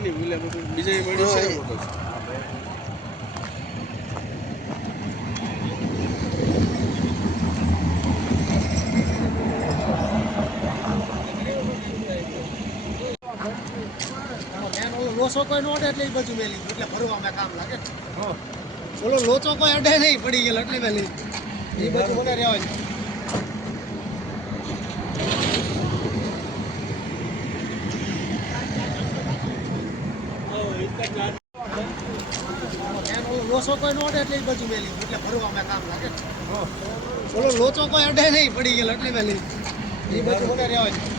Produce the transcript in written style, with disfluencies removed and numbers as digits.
બીજા મળી છે ફોટો લોચો કોઈ નો અડે એટલે એ બધું મેલી એટલે ભરવામાં કામ લાગે. બોલો લોચો કોઈ અડે નહીં પડી ગયેલો એટલે મેલી એ બધું મને રહેવા છે. લોચો કોઈ નો અડે એટલે એ બધું મેલી એટલે ભરવામાં કામ લાગે. બોલો લોચો કોઈ અડે નહીં પડી ગયેલો એટલે મેલી એ બધું મને રહેવા છે.